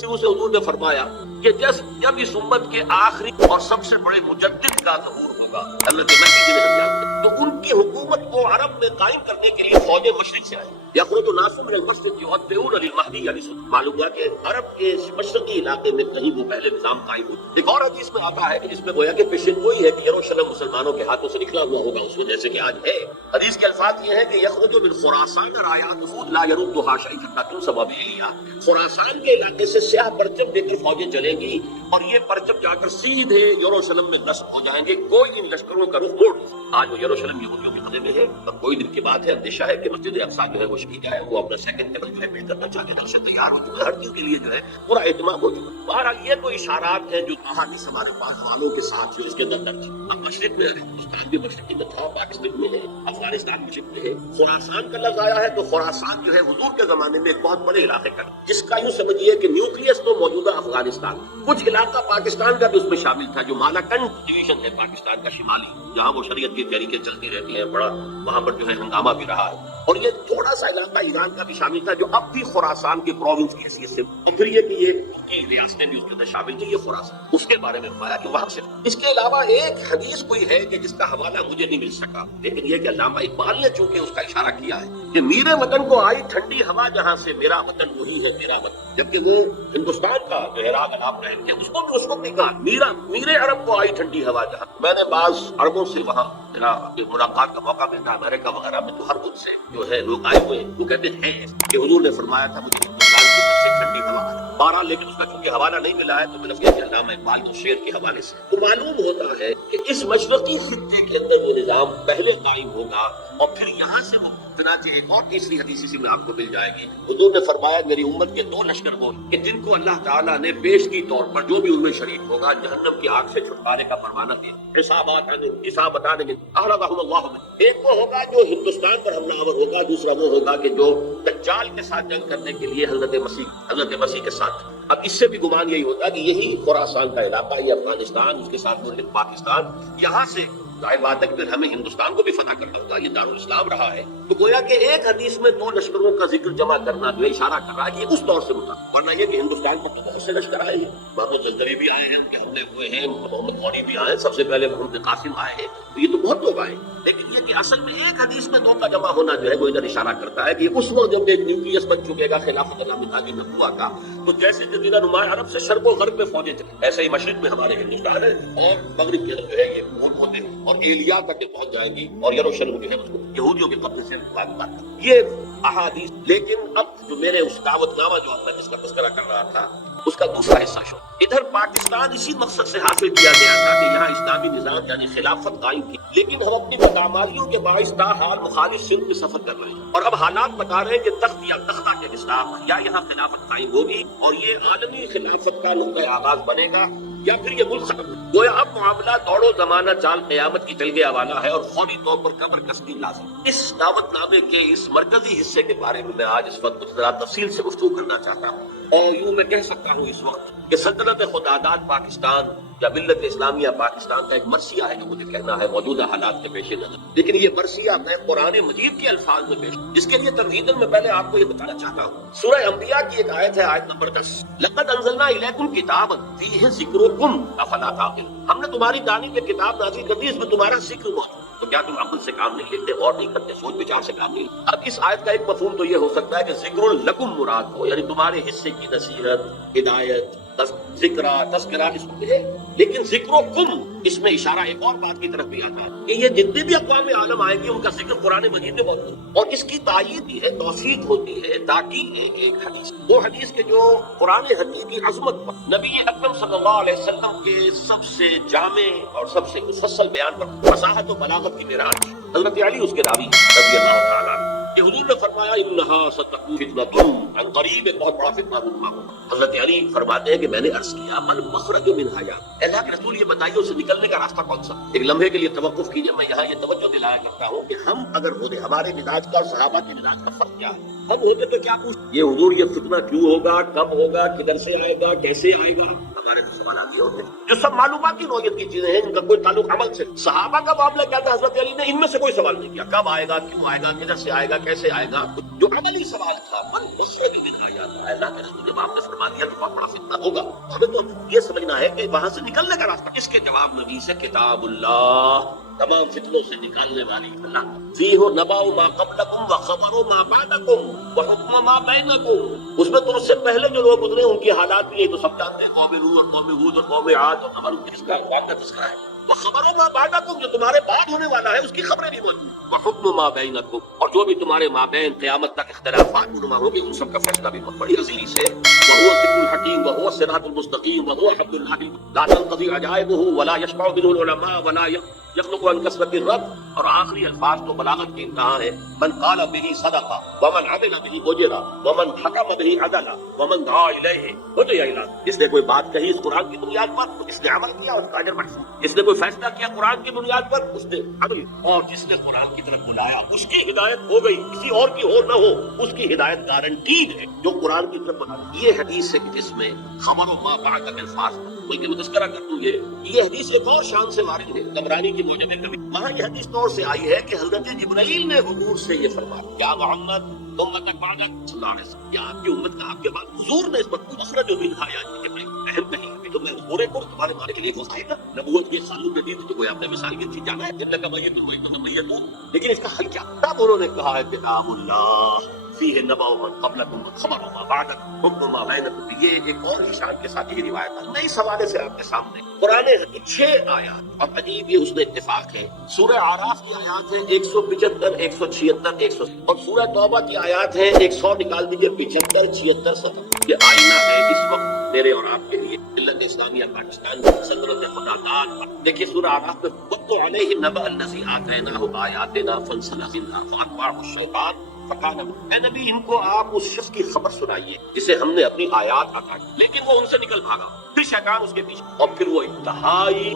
शुरू से हुजूर ने फरमाया कि जब इस उम्मत के आखिरी और सबसे बड़े मुजद्दिद का ज़हूर होगा, हज़रत मसीह जिन्हें हम जानते हैं, तो उनकी हुकूमत को अरब में कायम करने के लिए फौजें मशरिक से आई। यखरुजु नासु मिनल मस्जिद युअद्दिऊन लिल महदी यानी मालूम हुआ कि अरब के मशरकी इलाके में कहीं वो पहले निजाम कायम हुआ। एक और हदीस में आता है कि जिसमें गोया कि पेशन गोई है कि यरूशलेम मुसलमानों के हाथों से निकला हुआ होगा उस वजह से कि आज है। हदीस के अल्फाज ये है कि यखरुजु मिन खुरासान रायातुहु ला यरुद्दुहा शै'अन हत्ता तुनसब बिलिया। खुरासान के इलाके से स्याह परचम लेकर फौजें चलेंगी और ये परचम जाकर सीधे यरूशलेम में नस्ब हो जाएंगे। कोई इन लश्करों का रुख मोड़ नहीं। आज वो यरूशलेम यहूदियों के कब्जे में है। अब कोई दिन की बात है, अंदेशा है कि मस्जिद अक्सा जो है वो शहीद है, वो अपना सेकंड टेबल जो है पेश करना चाहते हैं, उससे तैयार हो चुका है, हर चीज के लिए जो है पूरा एहतमाम हो चुका है। बहरहाल ये तो इशारात हैं जो अहादीस हमारे पास हवालों के साथ जो इसके अंदर दर्ज है। अब मशरिक में हिंदुस्तान भी मशरिकी में था, पाकिस्तान में है, अफगानिस्तान मशरिक में है। खुरासान का लफ्ज आया है तो खुरासान जो है हुजूर के जमाने में एक बहुत बड़े इलाके का, जिसका यूं समझिए कि न्यूक्लियस तो मौजूदा अफगानिस्तान, कुछ इलाका पाकिस्तान का भी उसमें शामिल था, जो मालाकंड डिवीजन है पाकिस्तान का शिमाली, जहाँ वो शरीयत की तहरीकें चलती रहती हैं, बड़ा वहां पर जो है हंगामा भी रहा है। और ये थोड़ा सा इलाका ईरान का भी शामिल था, जो अब भी खुरासान के प्रोविंस की हैसियत से, और फिर ये कि ये की रियासतें भी उसके अंदर शामिल थी, ये खुरासान, उसके बारे में फरमाया कि वहां से। इसके अलावा एक हदीस कोई है कि जिसका हवाला मुझे नहीं मिल सका, लेकिन ये कि अल्लामा इकबाल ने चूंकि उसका इशारा किया है कि मेरे वतन को आई ठंडी हवा जहां से, मेरा वतन वही है मेरा वतन, जबकि वो हिंदुस्तान का जो है राग अलाप रहे थे, उसको भी उसको नहीं कहा मीरे अरब को आई ठंडी हवा जहां। मैंने बाज अरबों से वहां मेरा मुलाकात का मौका मिलता है, अमेरिका वगैरह में, तो हर मुल्क से जो है लोग आए हुए, वो कहते हैं कि हुजूर ने फरमाया था मुझे हिंदुस्तान की तरफ से ठंडी हवा बारह, लेकिन उसका चूंकि हवाला नहीं मिला है तो मैंने किया अल्लामा इकबाल के शेर के हवाले से तो मालूम होता है कि इस मशरकी खित्ते के अंदर ये निजाम पहले कायम होगा और फिर यहाँ से वो चुनाचे एक और तीसरी हदीस इसी में आपको मिल जाएगी। हुजूर ने फरमाया मेरी उम्मत के दो लश्कर हो कि जिनको अल्लाह ताला ने पेश की तौर पर जो भी उनमें शरीक होगा जहन्नम की आग से छुटकारे का फरमाना दिया, हिसाब बताने में एक वो होगा जो हिंदुस्तान पर हमलावर होगा, दूसरा वो होगा कि जो दज्जाल के साथ जंग करने के लिए हजरत मसीह के साथ। अब इससे भी गुमान यही होता है कि यही खुरासान का इलाका, ये अफगानिस्तान, उसके साथ मुल्क पाकिस्तान, यहाँ से जाहिर बात है कि फिर हमें हिंदुस्तान को भी फतह करना होगा, ये दारुल इस्लाम रहा है। तो गोया कि एक हदीस में दो लश्करों का जिक्र जमा करना जो है इशारा कर रहा है कि उस दौर से मुता, वरना ये कि हिंदुस्तान पर तो बहुत से लश्कर आए हैं, मोहम्मद जलदरी भी आए हैं, उनके हमले हुए हैं, मोहम्मद गौरी भी आए हैं, सबसे पहले मोहम्मद कासिम आए हैं, तो ये तो बहुत लोग आए। लेकिन ये कि असल में एक हदीस में दो का जमा होना जो है वो इधर इशारा करता है कि उस वक्त जब एक न्यूक्लियस बन चुकेगा खिलाफत की नबुआ का, तो जैसे जजीरा नुमा अरब से शर्क़ो गर्ब में फौजें चले, ऐसे ही मशरिक में हमारे हिंदुस्तान है और मगरिब के जो है ये होते और एलिया तक पहुंच जाएंगी और यरूशलेम जो है उसको यहूदियों के कब्जे से बात ये अहादीस। लेकिन अब जो मेरे उस दावतनामा जो मैं जिसका तज़किरा कर रहा था उसका दूसरा हिस्सा शो इधर पाकिस्तान इसी मकसद से हासिल किया गया था कि यहाँ इस्लामी निजाम यानी खिलाफत कायम थी, लेकिन हम अपनी बदआमालियों के बाइस हाल मुखालिफ सिंध में सफर कर रहे हैं और अब हालात बता रहे हैं कि तख्त या तख्ता के इस्लाम या यहाँ खिलाफत कायम होगी और ये आलमी खिलाफत का नुक्ता आगाज बनेगा या फिर ये मुल्क खत्म गोया अब मामला दौड़ो जमाना चाल क़यामत की चल गया वाला है और फौरी तौर पर कब्र कसदी लाज़िम। इस दावतनामे के इस मरकजी हिस्से के बारे में मैं आज इस वक्त कुछ ज़रा तफसील से गुफ्तगू करना चाहता हूँ और यूं मैं कह सकता हूँ इस वक्त कि सल्तनत खुदादाद पाकिस्तान या मिल्लत इस्लामिया पाकिस्तान का एक मरसिया है जो मुझे कहना है मौजूदा हालात के पेश नजर, लेकिन ये मरसिया मैं कुरान मजीद के अल्फाज में पेश, जिसके लिए तरहीदन में पहले आपको ये बताना चाहता हूँ। सूरह अंबिया की एक आयत है, आयत नंबर 10, लक़द अंज़लना इलैकुम किताबन फ़ीहि ज़िक्रुकुम अफ़ला ताक़िलून, हमने तुम्हारी जानिब में किताब नाज़िल कर दी, इसमें तुम्हारा जिक्र मौजूद, तो क्या तुम अक्ल से काम नहीं लेते और नहीं करते, सोच विचार से काम नहीं। अब इस आयत का एक मफ़हूम तो ये हो सकता है कि ज़िक्रुल लकुम मुराद हो, यानी तुम्हारे हिस्से की नसीहत, हिदायत, ज़िक्रा, तज़किरा इसमें है, लेकिन ज़िक्रो कुम इसमें इशारा एक और बात की तरफ भी आता है कि ये जितने भी अक़वाम आलम आएंगे उनका जिक्र कुरान मजीद में मौजूद है और इसकी तायीद भी है, तौसीक होती है, ताकी है एक हदीस, वो हदीस के जो कुरान हकीम की अज़मत पर नबी अकरम सल्लल्लाहु अलैहि वसल्लम के सबसे जामे और सबसे मुफस्सल बयान पर फसाहत और बलागत की मेराज हज़रत अली उसके रावी रज़ी अल्लाह तआला कि हुजूर ने फरमाया इन्नहा सतकून फितनतुन, अनक़रीब एक बहुत बड़ा फितना रूमा होगा। हज़रत अली फरमाते हैं कि मैंने अर्ज़ किया मल मख़रजु मिन हया, अल्लाह के रसूल ये बताइए उससे निकलने का रास्ता कौन सा। एक लम्हे के लिए तवक्कुफ कीजिए, मैं यहाँ ये तवज्जो दिलाया करता हूँ कि हम अगर होते हमारे मिजाज का और सहाबा के मिजाज का फर्क क्या है, हम होते तो क्या पूछ ये हुजूर ये फितना क्यों होगा, कब होगा, किधर से आएगा, कैसे आएगा, हमारे तो सवाल ये होते जो सब मालूमाती नौयत की चीजें हैं, इनका कोई ताल्लुक अमल से। सहाबा का मामला क्या था, हजरत अली ने इनमें से कोई सवाल नहीं किया, कब आएगा, क्यों आएगा, किधर से आएगा, कैसे आएगा। जो अमली सवाल था, मन गुस्से के दिन आ जाता है, अल्लाह के रसूल जब आपने फरमा दिया तो बहुत बड़ा फितना होगा, हमें तो ये समझना है कि वहां से निकलने का रास्ता। इसके जवाब नबी से किताबुल्लाह, तमाम फितनों से निकालने वाली अल्लाह, फीहु नबाउ मा क़ब्लकुम व ख़बरु मा बअदकुम व हुक्मु मा बैनकुम। उसमें तो उससे पहले जो लोग गुजरे उनकी हालात भी तो सब जानते हैं, कौम नूह और कौम हूद और कौम आद और हमारे किसका वाक़या तस्करा है। वो खबरों मा बअदकुम, जो तुम्हारे बाद होने वाला है उसकी खबरें नहीं मौजूद। व हुक्मु मा बैनकुम, और जो भी तुम्हारे माबैन क़यामत तक इख्तिलाफात रुनुमा होंगे उन सब का फैसला भी बहुत बड़ी अजीज है। वहुवा ज़िक्रुल हकीम वहुवा सिरातुल मुस्तकीम वहुवा हब्लुल्लाह ला तंक़ज़ी अजाइबुहु वला यशफ़अु बिहिल उलमा वला यख़्लुक़ु अन कसरतिर रब। और आखिरी अल्फाज तो बलागत की इंतहा है, मन क़ाल बिही सदक़ा वमन अमिल बिही उजिरा वमन हकम बिही अदला वमन दआ इलैहि हुदिया इला। जिसने कोई बात कही इस कुरान की बुनियाद पर, इसने अमल किया, उसका अजर महसूस। जिसने कोई फैसला किया कुरान की बुनियाद पर, उसने अमल, और जिसने कुरान की तरफ बुलाया उसकी हिदायत हो गई, किसी और की हो न हो उसकी हिदायत गारंटीड है जो कुरान की तरफ बुलाया। ये हदीस है जिसमें खबरों मा बअद के अल्फाज, बल्कि मैं तज़किरा कर दूं, ये हदीस एक और शान से वारिद है, तबरानी की मौजम कभी। वहाँ ये हदीस तौर से आई है कि हज़रत जिब्राइल ने हुजूर से ये फरमाया, क्या मोहम्मद उम्मतक बअदक सल्लल्लाहु अलैहि वसल्लम, या आपकी उम्मत का आपके बाद हुजूर ने इस पर पूरा जो भी कहा, यानी कि अहम नहीं, अभी तो मैं पूरे को तुम्हारे मारे के लिए को आएगा नबूवत के सालों में दी थी, तो कोई आपने मिसाल की थी, जाना है जिन्नका मय्यतुन व इन्नका मय्यतून। लेकिन इसका हल क्या? तब उन्होंने कहा है किताबुल्लाह फीहि नबअु मन क़ब्लकुम व ख़बरु मा बअदकुम हुक्मु मा बैनकुम। ये एक और निशान के साथ ये रिवायत है। नई सवाले से आपके सामने कुरान की 6 आयात, और अजीब ये उसमें इत्तेफाक है, सूरह आराफ की आयात है 175, 176, 100, और सूरह तौबा की आयात है 100 निकाल दीजिए, 75, 76, 70। ये आईना है इस वक्त मेरे और आपके लिए, मिल्लत इस्लामिया पाकिस्तान की सदरत खुदादाद। देखिए सूरह आराफ में वत्तु अलैहिम नबअल्लज़ी आतैनाहु आयातिना फंसलख़ मिन्हा फ़अतबअहु शैतान फकान। ऐ नबी, इनको आप उस शख्स की खबर सुनाइए जिसे हमने अपनी आयात अता की, लेकिन वो उनसे निकल भागा, फिर शैतान उसके पीछे, और फिर वो इंतहाई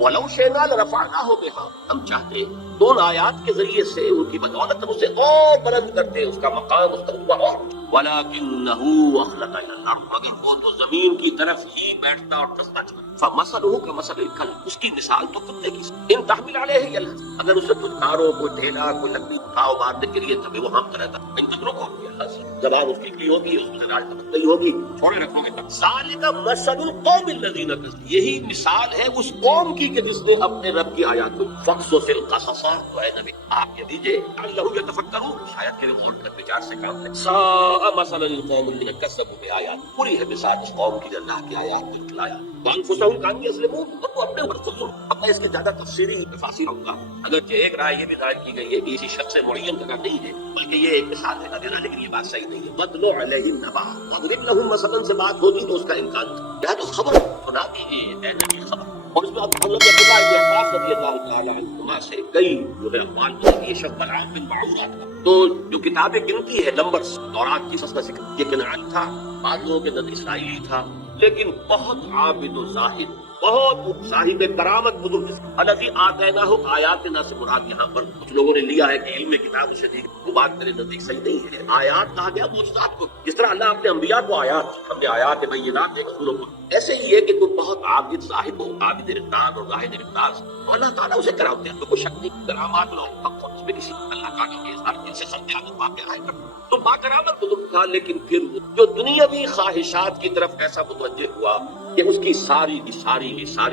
वलौ शिअना लरफ़अनाहु बिहा, हम चाहते तो उन आयात के जरिए से उनकी बदौलत हम उसे और बुलंद करते, उसका मकाम, उसका रुतबा और। वलाकिन्नहु अख़लदा इलल, मगर वो तो जमीन की तरफ ही बैठता और दस्ता चला। फमसलुहु कमसलिल कल्ब, उसकी मिसाल तो कुत्ते की। इन तहमिल अलैहि यल्हज़, अगर उसे फुटकारो, कोई ढेला, कोई लकड़ी उठाओ मारने के लिए, तभी वो हाँफता रहता। इन तक रोको, जबान उसकी खुली होगी, उससे राज नहीं होगी, छोड़े रखोगे तब। ज़ालिका मसलुल कौमिल लज़ीना कज़्ज़बू, यही मिसाल है उस कौम की कि जिसने अपने रब की आयत को फ़क़्सुसिल क़सस, तो ऐ नबी आप ये दीजिए अल्लाहु यतफ़क्करू, शायद के गौर कर विचार से काम ले। साअ मसलन लिल कौमिल लज़ीना कज़्ज़बू बि आयात, पूरी है मिसाल उस कौम की जो अल्लाह की आयत को झुठलाया। वअन्फुसहुम कानू यज़लिमून, तो अपने ऊपर खुद जुल्म। अब मैं इसके ज्यादा तफसीरी तफासिर होगा, अगर एक राय ये भी जाहिर की गई है कि इसी शख्स से मुअय्यन करना नहीं है, बल्कि ये एक मिसाल है देना, लेकिन ये बात सही नहीं है। वत्लु अलैहिम नबअ वज़रिब लहुम मसलन से बात होती तो उसका इम्कान था, या तो खबर सुना दीजिए, ऐ नबी खबर। और इसमें हज़रत अब्दुल्लाह इब्न अब्बास रज़ियल्लाहु तआला अन्हुमा से कई जो है अक़वाल हैं। ये शख्स बलआम बिन बऊरा था, तो जो किताबें गिनती है नंबर्स, तौरात की सस्ता जिक्र, ये कनान था, बाद लोगों के अंदर इसराइली था, लेकिन बहुत आबिद और ज़ाहिद, बहुत साहिब करामत बुजुर्ग। अलज़ी आतैनाहु आयातिना से मुराद यहाँ पर कुछ लोगों ने लिया है कि इल्म किताब से दी, वो बात मेरे नजदीक सही नहीं है। आयात कहा गया मुअ्जिज़ात को, जिस तरह अल्लाह अपने अंबिया को आयात, हमने आयात बय्यिनात एक रसूलों को, ऐसे ही है कि कोई बहुत आबिद साहिब हो, आबिद इरफान और ज़ाहिद इरफान, अल्लाह ताला उसे करामते हैं, तो कोई शक नहीं, करामात लो इसमें किसी अल्लाह ताला के इज़हार जिनसे सबसे आगे वाक़या है, तो बाकरामत बुजुर्ग था। लेकिन फिर जो दुनियावी ख्वाहिशात की तरफ ऐसा मुतवज्जे हुआ कि उसकी सारी की सारी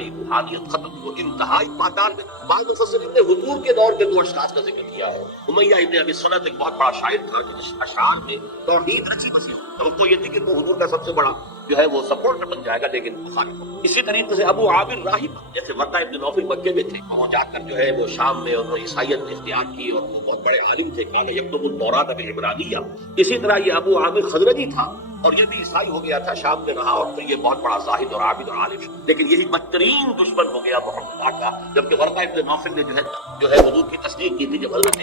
रूहानियत खत्म हो, इंतहाई पाताल में। बाद मुफस्सिरीन ने हुजूर के दौर के 2 अशखास का जिक्र किया है। उमय्या इब्न अबी सलत एक बहुत बड़ा शायर था, जिस अशआर में तौहीद रची बसी, तो उसको ये थी कि वो हुजूर का सबसे बड़ा जो है वो सपोर्टर बन जाएगा, लेकिन मुखालिफ। इसी तरीके से अबू आमिर राहिब, जैसे वर्का इब्न नौफल मक्के में थे, वो जाकर जो है वो शाम में उन्होंने ईसाईयत इख्तियार की, और वो बहुत बड़े आलिम थे, कान यक्तुबुत तौरात बिल इब्रानिया। इसी तरह ये अबू आमिर खज़रजी था, और ये भी ईसाई हो गया था, शाम में रहा, और फिर ये बहुत बड़ा ज़ाहिद और आबिद और आलिम, लेकिन यही बदतरीन दुश्मन हो गया मोहम्मद का। जबकि वर्का इब्न नौफल ने जो है हुजूर की तस्दीक की थी, जब हज़रत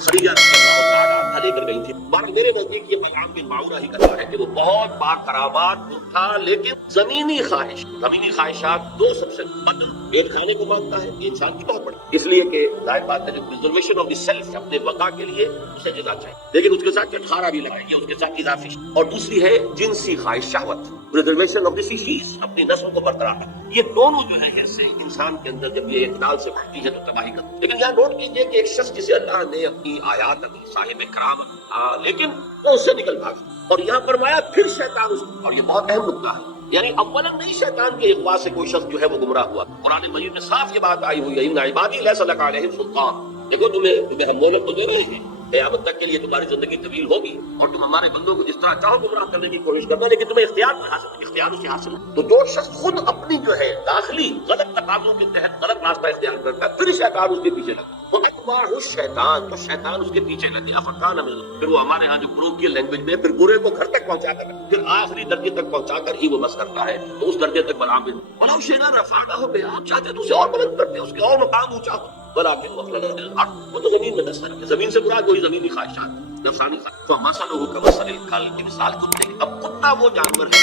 खदीजा रज़ियल्लाहु तआला ले कर गई थी। पर मेरे नजदीक ये बलआम बिन माऊरा ही कहता है कि वो बहुत बाकरामात था, लेकिन जमीनी ख्वाहिशात दो सबसे बदल पेट खाने को मांगता है। ये इंसान की बहुत बड़ी, इसलिए कि जाहिर बात है, जो प्रिजर्वेशन ऑफ द सेल्फ, अपने बका के लिए उसे जिना चाहिए, लेकिन उसके साथ चटखारा भी लगाएंगे, उसके साथ इजाफी। और दूसरी है जिनसी ख्वाहिश, शहवत, प्रिजर्वेशन ऑफ द स्पीशीज, अपनी नस्ल को बरकरार रखना। ये दोनों जो है हिस्से इंसान के अंदर जब ये इत्मीनान से बढ़ती है तो तबाही करती है। लेकिन यहाँ नोट कीजिए कि एक शख्स जिसे अल्लाह ने अपनी आयात दी, साहिब करामत, लेकिन वो उससे निकल भागा, और यहाँ फरमाया फिर शैतान उसको। और ये बहुत अहम नुकता है, यानी अव्वलन नहीं शैतान के इख्वा से कोई शख्स जो है वो गुमराह हुआ। कुरान मजीद में साफ ये बात आई हुई है, इन्ना इबादी लैसा लका अलैहिम सुल्तान। देखो तुम्हें हम मोहलत तो दे रहे हैं, क़यामत तक के लिए तुम्हारी जिंदगी तवील होगी, और तुम हमारे बंदों को जिस तरह चाहो गुमराह करने की कोशिश करना, लेकिन तुम्हें इख्तियार उसे हासिल है। तो जो शख्स खुद अपनी जो है दाखिली गलत तकाज़ों के तहत गलत रास्ता इख्तियार करता है, फिर शैतान उसके पीछे लगता है, तो अतबाहु शैतान, तो शैतान उसके पीछे लगे। अफकान अमिल, फिर वो हमारे यहाँ जो ब्रोकियल लैंग्वेज में फिर बुरे को घर तक पहुंचा कर, फिर आखिरी दर्जे तक पहुंचा कर ही वो बस करता है। तो उस दर्जे तक बलाम शेना रफाना हो गया, आप चाहते तो उसे और बुलंद करते, उसके और मकाम ऊंचा हो, वो तो जमीन में दस्तक है। जमीन से मुराद वही जमीनी ख्वाहिशात, नफसानी ख्वाहिश। तो मसलहु कमसलिल कल्ब, की मिसाल कुत्ते की। अब कुत्ता वो जानवर है,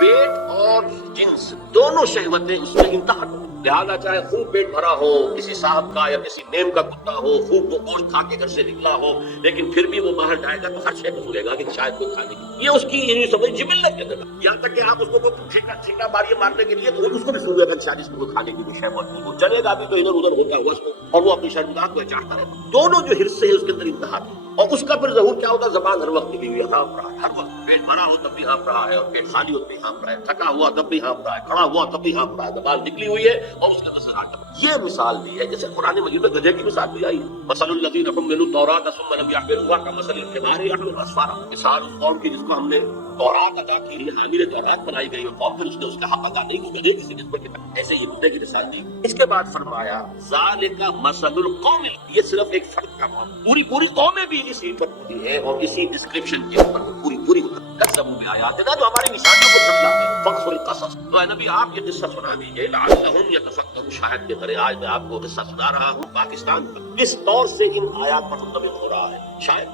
पेट और जिन्स दोनों शहवतें उसमें इंतहा। लिहाजा चाहे खूब पेट भरा हो, किसी साहब का या किसी नेम का कुत्ता हो, खूब वो गोश्त खा के घर से निकला हो, लेकिन फिर भी वो बाहर जाएगा तो हर शय को सुनेगा कि शायद कोई खाने की, ये उसकी ये समझ जिबिल्लत के अंदर। यहाँ तक कि आप उसको ठेका मारिए मारने के लिए, तो उसको भी सुनेगा शायद इसको खाने की कोई शय मौजूद हो, चलेगा भी तो इधर उधर होता हुआ उसको, और वो अपनी शर्मिंदात को चाहता है। दोनों जो हिस्से है उसके अंदर इंतहा, और उसका फिर जहूर क्या होता है, जबान हर वक्त भी हाँफ रहा है, हर वक्त पेट भरा हो तब भी हाँफ रहा है, और पेट खाली हो तब भी हाँफ रहा है, थका हुआ तब भी हाँफ रहा है, खड़ा हुआ तब भी हाँफ रहा है, जबान निकली हुई है और उसके अंदर से रात। ये मिसाल दी है, जैसे कुरान मजीद में गधे की मिसाल भी आई है, मसलुल लज़ीना हुम्मिलू तौरात सुम्मा लम यहमिलूहा कमसलिल हिमारी यहमिलु अस्फारा। मिसाल उस कौम की जिसको हमने तौरात अता की है, हामिल तौरात बनाई गई, और फिर उसने उसका हक अदा नहीं किया, गधे की निस्बत की, ऐसे ये गधे की मिसाल दी। इसके बाद फरमाया ज़ालिका मसलुल कौम, ये सिर्फ एक फर्द का मामला, पूरी कौमें भी इसी पर होती है और इसी डिस्क्रिप्शन के ऊपर पूरी कसम में आयात है ना, जो हमारी निशानियों को छुटलाते हैं। फख्सुल क़सस, तो है नबी आप ये किस्सा सुना दीजिए, लअल्लहुम यतफ़क्करून, शायद के तरह आज मैं आपको किस्सा सुना रहा हूँ पाकिस्तान का, किस तौर से इन आयात पर मुंतबिक हो रहा है, शायद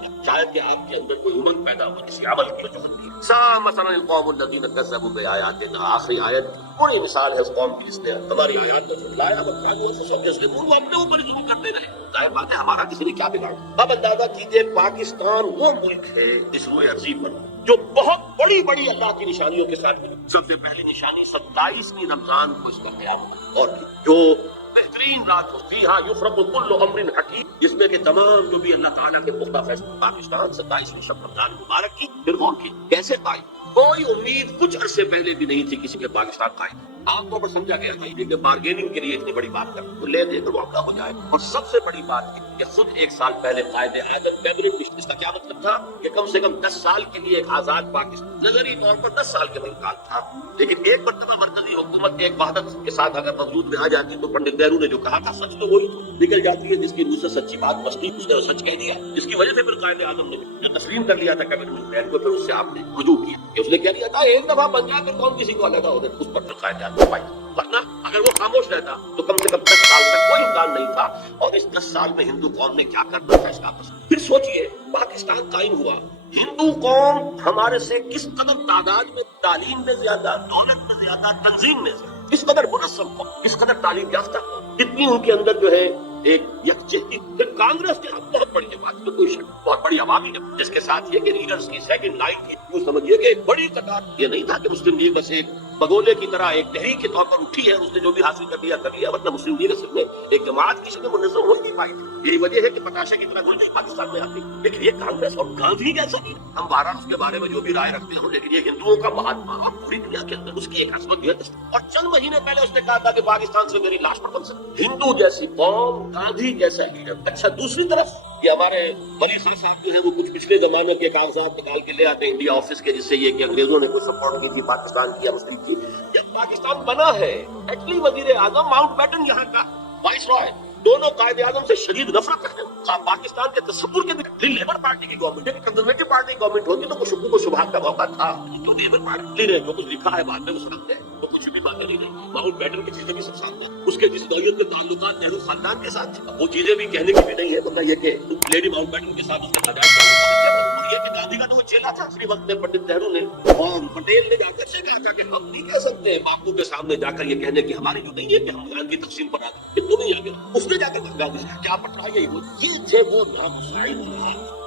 कि आपके अंदर कोई उमंग पैदा हो किसी अमल की वजह से। सा मसलन क़ौमुल लज़ीना कज़्ज़बू बिआयातिना, आखिरी आयत बड़ी मिसाल है उस कौम की जिसने हमारी आयत को झुठलाया, वो अपने ऊपर जुल्म करते रहे। जाहिर बात है हमारा किसी ने क्या बिगाड़ा। अब अंदाजा कीजिए पाकिस्तान वो मुल्क है इस रोए अर्ज़ी पर जो बहुत बड़ी अल्लाह की निशानियों के साथ मिली। सबसे पहली निशानी 27वीं रमजान को इसका क़यामत, और जो बेहतरीन रात होती है युफ़रक़ु कुल्लु अम्रिन हकीम, जिसमें के तमाम जो भी अल्लाह ताला के पुख्ता फैसले। पाकिस्तान 27वीं शब रमजान मुबारक की, फिर कौन की, कैसे पाई, कोई उम्मीद कुछ अरसे पहले भी नहीं थी किसी के पाकिस्तान कायम। आमतौर पर समझा गया था कि बार्गेनिंग के लिए इतनी बड़ी बात कर, तो ले देकर मामला हो जाए। और सबसे बड़ी बात कि खुद एक साल पहले कायदे आज़म कैबिनेट, इसका क्या मतलब था कि कम से कम 10 साल के लिए एक आजाद पाकिस्तान, नजरी तौर पर 10 साल के मुल्क था, लेकिन एक मरतबा मरकजी हुकूमत एक वहदत के साथ अगर मौजूद में आ जाती तो पंडित नेहरू ने जो कहा था सच तो वही निकल जाती है, जिसकी रूह से सच्ची बात बसती उसने सच कह दिया, जिसकी वजह से फिर कायदे आज़म ने जो तस्लीम कर लिया था कैबिनेट को, फिर उससे आपने रुजू किया कि उसने कह दिया था एक दफा बन जाकर कौन किसी को अलग हो, उस पर कायदे आज़म पाई। वरना अगर वो खामोश रहता तो कम से कम 10 साल तक कोई इम्कान नहीं था, और इस 10 साल में हिंदू कौम ने क्या करना था इसका आपस। फिर सोचिए पाकिस्तान कायम हुआ, हिंदू कौम हमारे से किस कदर तादाद में, तालीम में ज्यादा, दौलत में ज्यादा, तंजीम में ज्यादा, किस कदर मुनस्सब हो, किस कदर तालीम याफ्ता हो, कितनी उनके अंदर जो है एक यकजहती। फिर कांग्रेस के अब बहुत बड़ी बात में कोई शक, बहुत बड़ी आवामी है, जिसके साथ ये कि लीडर्स की सेकंड लाइन थी, यूं समझिए कि एक बड़ी कतार। ये नहीं था कि मुस्लिम लीग बस एक बगोले की तरह एक तहरीक के तौर पर उठी है, उसने जो भी हासिल कर लिया, मतलब मुस्लिम लीग असल में एक जमात की शक्ल में मुनज़्ज़म हो नहीं पाई थी। यही वजह है कि पताशा की तरह घुल गई पाकिस्तान में आती। लेकिन ये कांग्रेस और गांधी कैसा नहीं, हम बहरहाल उसके बारे में जो भी राय रखते हैं, लेकिन ये हिंदुओं का महात्मा और पूरी दुनिया के अंदर उसकी एक असमत है। और चंद महीने पहले उसने कहा था कि पाकिस्तान से मेरी लाश पर बन सकती। हिंदू जैसी कौम, गांधी जैसा लीडर। अच्छा, दूसरी तरफ ये हमारे वली खान साहब जो है वो कुछ पिछले जमाने के कागजात निकाल के ले आते हैं इंडिया ऑफिस के, जिससे ये कि अंग्रेजों ने कुछ सपोर्ट की थी पाकिस्तान की या मुस्लिम की। जब पाकिस्तान बना है, एक्चुअली वजीर आजम माउंटबेटन यहाँ का वाइस रॉय دونوں قائد اعظم سے شدید نفرت رکھتے ہیں. پاکستان کے تصور کے اندر لیبر پارٹی کی گورنمنٹ ہے, کنزرویٹو پارٹی کی گورنمنٹ ہوگی تو کچھ حقوق و شبہات کا موقع تھا. جو لیبر پارٹی نے جو کچھ لکھا ہے بعد میں وہ سمجھتے ہیں تو کچھ بھی باتیں نہیں رہی. ماؤنٹ بیٹن کی چیزیں بھی سب سامنے, اس کے جس نوعیت کے تعلقات نہرو خاندان کے ساتھ تھے وہ چیزیں بھی کہنے کی بھی نہیں ہے. مطلب یہ کہ لیڈی ماؤنٹ بیٹن کے ساتھ اس کا نجائز تعلق, یہ کہ گاندھی کا تو وہ چیلا تھا اسی وقت میں پنڈت نہرو نے اور پٹیل نے جا کر سے کہا کہ ہم نہیں کہہ سکتے باپو کے سامنے جا کر یہ کہنے کی ہماری جو نہیں ہے کہ ہم ایران کی تقسیم پر آ گئے, تو نہیں آگے اس نے جا کر گاندھی نے کیا پٹرائی ہے. یہ تھے وہ نامسائل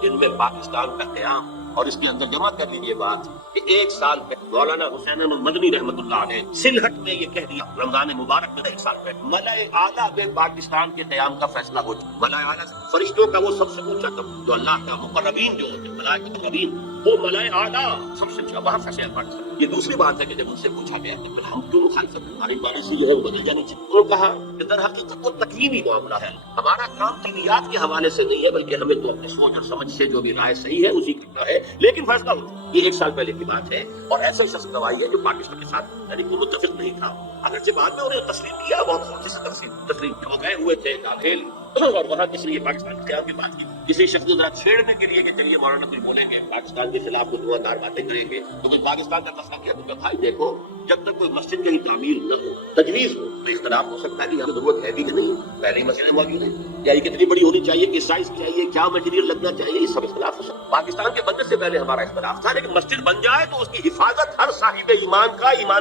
جن میں پاکستان کا قیام, اور اس کے اندر جمع کر لیجیے بات کہ ایک سال پہلے مولانا حسین مدنی رحمۃ اللہ علیہ سلہٹ میں یہ کہہ دیا رمضان مبارک میں ایک سال پہلے ملائے اعلیٰ میں پاکستان کے قیام کا فیصلہ ہو چکا. ملائے اعلیٰ فرشتوں کا وہ سب سے اونچا طبقہ جو اللہ کا مقربین جو ہوتے ہیں ملائکۃ المقربین, وہ ملائے اعلیٰ سب سے اونچا وہاں فیصلہ پاکستان. یہ دوسری بات ہے کہ جب ان سے پوچھا گیا کہ پھر ہم کیوں مخالفت کریں, ہماری پالیسی جو ہے وہ بدل جانی چاہیے. انہوں نے کہا کہ در حقیقت وہ تکوینی معاملہ ہے, ہمارا کام دینیات کے حوالے سے نہیں ہے بلکہ ہمیں تو اپنی سوچ اور سمجھ سے جو بھی رائے صحیح ہے اسی کا ہے, لیکن فیصلہ ہو. یہ ایک سال پہلے کی بات ہے اور ایسا شخص گواہی ہے جو پاکستان کے ساتھ یعنی کوئی متفق نہیں تھا, اگرچہ بعد میں انہیں تسلیم کیا, بہت خوشی سے تسلیم ہو گئے ہوئے تھے داخل, اور وہاں کسی نے پاکستان کے قیام کی بات کی. کسی شخص کو ذرا چھیڑنے کے لیے کہ چلیے مولانا کوئی بولیں گے پاکستان کے خلاف کوئی دھواں باتیں کریں گے تو کوئی پاکستان کا مسئلہ کیا, تو بھائی دیکھو جب تک کوئی مسجد کہیں تعمیر نہ ہو تجویز ہو تو اختلاف ہو سکتا ہے کہ ہمیں ضرورت ہے بھی کہ نہیں, پہلے ہی مسئلے موجود ہیں, یا یہ کتنی بڑی ہونی چاہیے, کس سائز چاہیے, کیا مٹیریل لگنا چاہیے, یہ سب اختلاف ہو سکتا ہے. پاکستان کے بننے سے پہلے ہمارا اختلاف تھا, لیکن مسجد بن جائے تو اس کی حفاظت ہر صاحب ایمان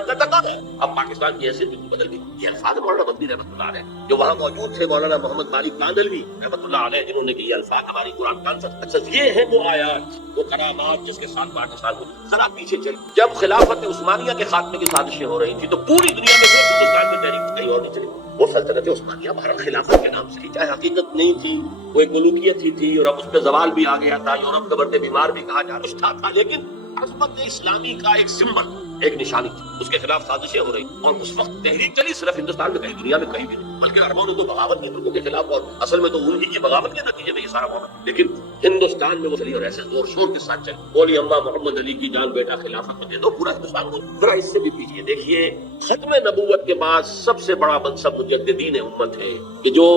کا تقاضا ہے. اب پاکستان کی حیثیت بالکل بدل گئی. یہ الفاظ مولانا مدنی رحمۃ اللہ علیہ جو وہاں موجود تھے, مولانا محمد مالک کاندھلوی رحمۃ اللہ علیہ, جنہوں نے یہ الفاظ ہماری قرآن کانفرنس. اچھا یہ ہے وہ آیات وہ کرامات جس کے ساتھ پاکستان کو ذرا پیچھے چل. جب خلافت عثمانیہ کے خاتمے کی سازشیں ہو رہی تھی تو پوری دنیا میں صرف ہندوستان میں تحریک کہیں اور نہیں چلی. وہ سلطنت عثمانیہ بھارت خلافت کے نام سے چاہے حقیقت نہیں تھی, وہ ایک ملوکیت ہی تھی, اور اب اس پہ زوال بھی آ گیا تھا, یورپ کے بڑے بیمار بھی کہا جا رہا تھا, لیکن عظمت اسلامی کا ایک سمبل, ایک نشانی تھی. اس کے خلاف سازشیں ہو رہی اور اس وقت تحریک چلی صرف ہندوستان میں کہیں, دنیا میں کہیں بھی نہیں, بلکہ عربوں نے تو بغاوت کی ترکوں کے خلاف, اور اصل میں تو انہی کی بغاوت کے نتیجے میں یہ سارا ہوا, لیکن ہندوستان میں وہ چلی اور ایسے زور شور کے ساتھ چلی. بولی اماں محمد علی کی جان بیٹا خلافت کو دے دو, پورا ہندوستان کو. ذرا اس سے بھی پیچھے دیکھیے, ختم نبوت کے بعد سب سے بڑا منصب مجددین امت ہے کہ جو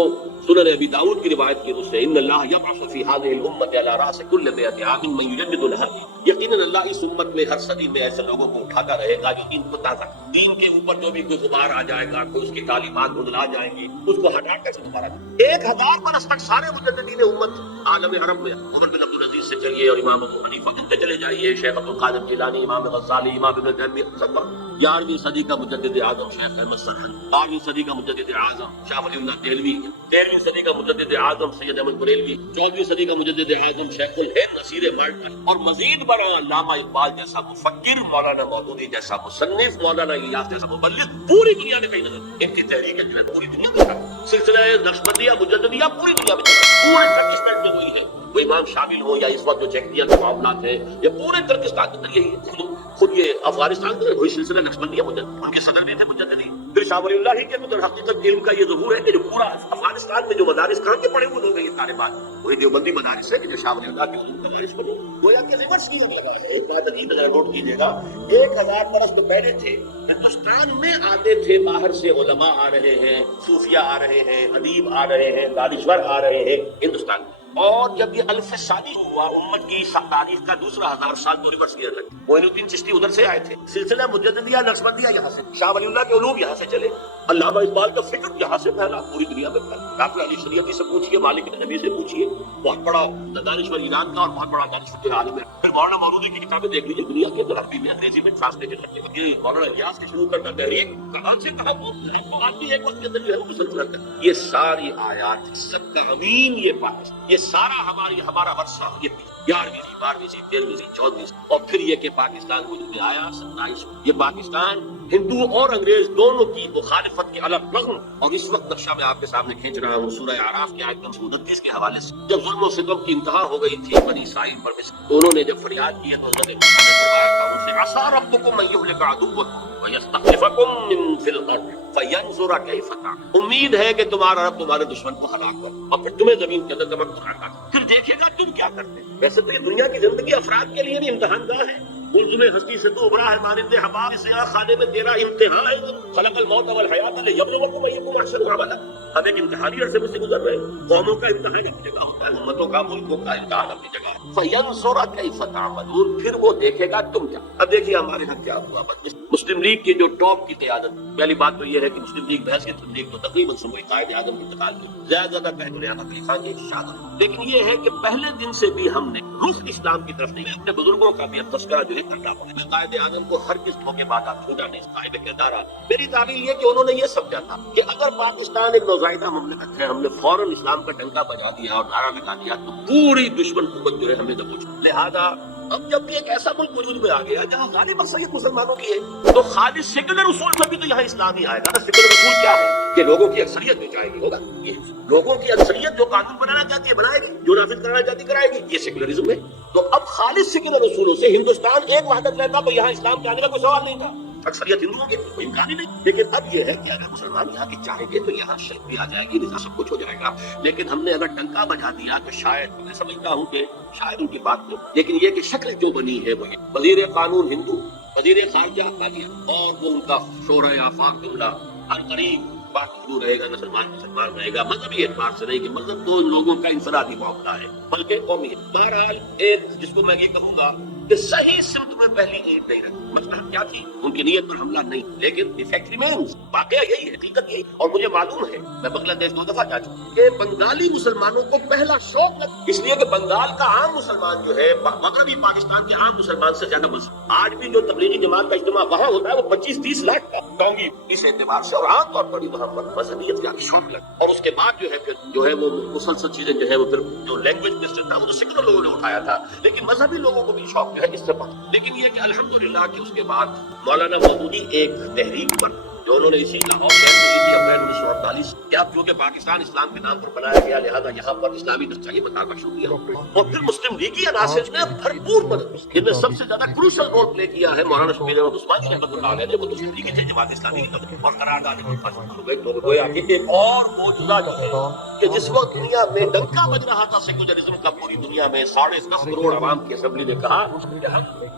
سنن ابی داؤد کی روایت کی اس سے ان اللہ یبعث فی هذه الامه على راس كل 100 عام من يجدد الهدي, یقیناً اللہ اس امت میں ہر صدی میں ایسے لوگوں کو اٹھاتا رہے گا جو دین کو تازہ, دین کے اوپر جو بھی کوئی غبار آ جائے گا, کوئی اس کی تعلیمات دھندلا جائیں گی, اس کو ہٹا کر دوبارہ 1000 برس تک سارے مجددین امت عالم عرب میں عمر بن عبد العزیز سے چلیے اور امام ابو حنیفہ سے چلے جائیے, شیخ عبد القادر جیلانی, امام غزالی, امام ابن تیمیہ, سب 11ویں صدی کا مجدد اعظم شیخ احمد سرہند, 12ویں صدی کا مجدد اعظم شاہ ولی اللہ دہلوی, 13ویں صدی کا مجدد اعظم سید احمد بریلوی, 14ویں صدی کا مجدد اعظم شیخ الہند نصیر مرکز, اور مزید بڑا علامہ اقبال جیسا مفکر, مولانا مودودی جیسا مصنف, مولانا الیاس جیسا مبلغ, پوری دنیا میں کہیں نظر. ان کی تحریک ہے پوری دنیا میں, سلسلہ نقشبندیہ مجددیہ پوری دنیا میں, پورے ترکستان میں وہی ہے. وہ امام شامل ہو یا اس وقت جو چیکنیا کے معاملات ہیں, یہ پورے ترکستان کے اندر یہی ہے. خود یہ افغانستان میں وہی سلسلہ نقشبندیہ مجدد, ان کے صدر بھی تھے مجددی. پھر شاہ ولی اللہ ہی کے تو در حقیقت علم کا یہ ظہور ہے کہ جو پورا افغانستان میں جو مدارس کہاں کے پڑے ہوئے لوگ ہیں, یہ سارے بات وہی دیوبندی مدارس ہے کہ جو شاہ ولی اللہ کے علوم کا وارث بنے. گویا کہ ریورس کیا گیا ہے. ایک بات عجیب ہے, نوٹ کیجیے گا, 1000 برس تو پہلے تھے ہندوستان میں آتے تھے, باہر سے علماء آ رہے ہیں, صوفیاء آ رہے ہیں, ادیب آ رہے ہیں, دانشور آ رہے ہیں ہندوستان میں. اور جب یہ الف ثانی ہوا امت کی تاریخ کا دوسرا 1000 سال تو ریورس کیا لگا. معین الدین چشتی ادھر سے آئے تھے, سلسلہ مجددیہ نقشبندیہ یہاں سے, شاہ ولی اللہ کے علوم یہاں سے چلے, علامہ اقبال کا فکر یہاں سے پھیلا, پوری دنیا میں پھیلا. ڈاکٹر علی شریعتی سے پوچھیے, مالک نبی سے پوچھیے, بہت بڑا دانشور ایران کا اور بہت بڑا دانشور عالم ہے. پھر مولانا مودودی کی کتابیں دیکھ لیجیے, دنیا کے اندر عربی میں انگریزی میں ٹرانسلیٹ کرتے ہیں. یہ مولانا الیاس کے شروع کرنا تحریک کہاں سے کہاں پہنچ ہے, بات بھی ایک وقت کے اندر جو ہے وہ مسلسل کرتا ہے. یہ ساری آیات سب کا امین یہ پاکستان, یہ سارا ہمارا ورثہ, یہ 11ویں 12ویں 13ویں 14ویں, اور پھر یہ کہ پاکستان وجود میں آیا 27. یہ پاکستان ہندو اور انگریز دونوں کی مخالفت کے الگ رغم, اور اس وقت نقشہ میں آپ کے سامنے کھینچ رہا ہوں سورہ اعراف کے آیت نمبر 29 کے حوالے سے. جب ظلم و ستم کی انتہا ہو گئی تھی بنی اسرائیل پر, تو انہوں نے جب فریاد کی ہے تو انہوں نے فرمایا تھا ان سے, عسى ربكم ان يهلك عدوكم ويستخلفكم من في الارض فينظر كيف تعملون. امید ہے کہ تمہارا رب تمہارے دشمن کو ہلاک کرے اور پھر تمہیں زمین کے اندر تمکن عطا کرے, پھر دیکھے گا تم کیا کرتے ہیں. ویسے تو یہ دنیا کی زندگی افراد کے لیے بھی امتحان دہ ہے, कुल्ज़ुम हस्ती से तो उभरा है मानिंदे हबाब से खाने में तेरा इंतहा है खलक़ल मौत वल हयात लियब्लुवकुम अय्युकुम अहसनु अमला। हम एक इम्तिहानी अरसे में से गुजर रहे हैं। कौमों का इम्तिहान अपनी जगह होता है, उम्मतों का, मुल्कों का इम्तिहान अपनी जगह है। फयंज़ुर कैफ़ तअमलून, फिर वो देखेगा तुम क्या। अब देखिए हमारे यहाँ क्या हुआ। मुस्लिम लीग की जो टॉप की क़यादत, पहली बात तो ये है कि मुस्लिम लीग बहस की मुस्लिम लीग तो तकरीबन समूह कायदे आज़म की इंतकाल हुई, ज्यादा कह लियाकत अली खान की शहादत। लेकिन ये है कि पहले दिन से भी हमने रुख इस्लाम की तरफ नहीं, अपने बुजुर्गों का भी तस्करा जो है करना पड़ा। कायदे आज़म को हर किस धोखे बाद आप छूटा नहीं, साहिब किरदार। मेरी तावील ये कि उन्होंने ये समझा था कि अगर पाकिस्तान एक नौज़ायदा मुमलिकत है, हमने फौरन इस्लाम का डंका बजा दिया और नारा लगा दिया तो पूरी दुश्मन कुव्वत जो है हमें दबोच। लिहाजा अब जब भी एक ऐसा मुल्क वजूद में आ गया जहाँ गालिब अक्सरियत मुसलमानों की है तो खालिद सेकुलर उसूल से भी तो यहाँ इस्लाम ही आएगा ना। सेकुलर उसूल क्या है कि लोगों की अक्सरियत जो चाहेगी होगा, ये लोगों की अक्सरियत जो कानून बनाना चाहती है बनाएगी, जो नाफिज कराना चाहती कराएगी, ये सेकुलरिज्म है। तो अब खालिद सेकुलर उसूलों से हिंदुस्तान एक वहदत रहता तो यहाँ इस्लाम के आने का कोई सवाल नहीं था। अक्सरियत हिंदुओं की कोई इम्कान ही नहीं। लेकिन अब यह है कि अगर मुसलमान यहाँ की चाहेंगे तो यहाँ शर्त भी आ जाएगी, निज़ा सब कुछ हो जाएगा। लेकिन हमने अगर डंका बजा दिया तो शायद, मैं समझता हूँ कि शायद उनकी बात नहीं, लेकिन ये कि शक्ल जो बनी है वो वजीर कानून हिंदू, वजीर खारजा कादियानी, और वो उनका शोरा आफाक जुमला हर करीब बात शुरू रहेगा, मुसलमान रहेगा। मजहबी एतबार से नहीं कि मजहब तो इन लोगों का इंफरादी मामला है बल्कि कौमी है। बहरहाल एक जिसको मैं ये कहूंगा कि सही सिमत में पहली ईद नहीं रखी। मतलब क्या थी, उनकी नीयत पर हमला नहीं, लेकिन इफेक्ट रिमेन्स, वाकया यही है, हकीकत यही। और मुझे मालूम है, मैं बांग्लादेश 2 दफा जा चुका कि बंगाली मुसलमानों को पहला शौक लगा, इसलिए कि बंगाल का आम मुसलमान जो है मगरबी पाकिस्तान के आम मुसलमान से ज्यादा मुस्लिम। आज भी जो तबलीगी जमात का इज्तिमा वहाँ होता है वो 25-30 लाख का होंगी इस एतबार से, और आमतौर पर वहाँ पर मजहबियत का शौक लगा। और उसके बाद जो है फिर जो है वो मुसलसल चीजें जो है वो फिर जो लैंग्वेज क्वेश्चन था वो तो सेकुलर लोगों ने उठाया था, लेकिन मजहबी लोगों को भी शौक जो है इससे पता। लेकिन ये कि अल्हम्दुलिल्लाह कि उसके बाद मौलाना मौदूदी एक तहरीक पर जो उन्होंने इसी लाहौर शहर में की थी अप्रैल 1948, क्या क्योंकि पाकिस्तान इस्लाम के नाम पर बनाया गया लिहाजा यहाँ पर इस्लामी ढांचा ही बताना शुरू किया। और फिर मुस्लिम लीगी अनासिर ने भरपूर मदद, जिनमें सबसे ज्यादा क्रूशल रोल प्ले किया है मौलाना शबीर अहमद उस्मान रहमतुल्लाह अलैह ने, वो मुस्लिम लीगी थे, जमात इस्लामी की तरफ, और करारदाद एक और मौजूदा जो है कि जिस वक्त दुनिया में डंका बज रहा था सेकुलरिज्म का पूरी दुनिया में, 10.5 करोड़ आवाम की असेंबली ने कहा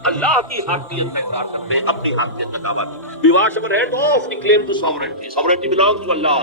अल्लाह की हाकिमियत का इकरार करते हैं, अपनी हाकिमियत का दावा करते हैं। We wash our hands off the claim to sovereignty. Sovereignty belongs to Allah.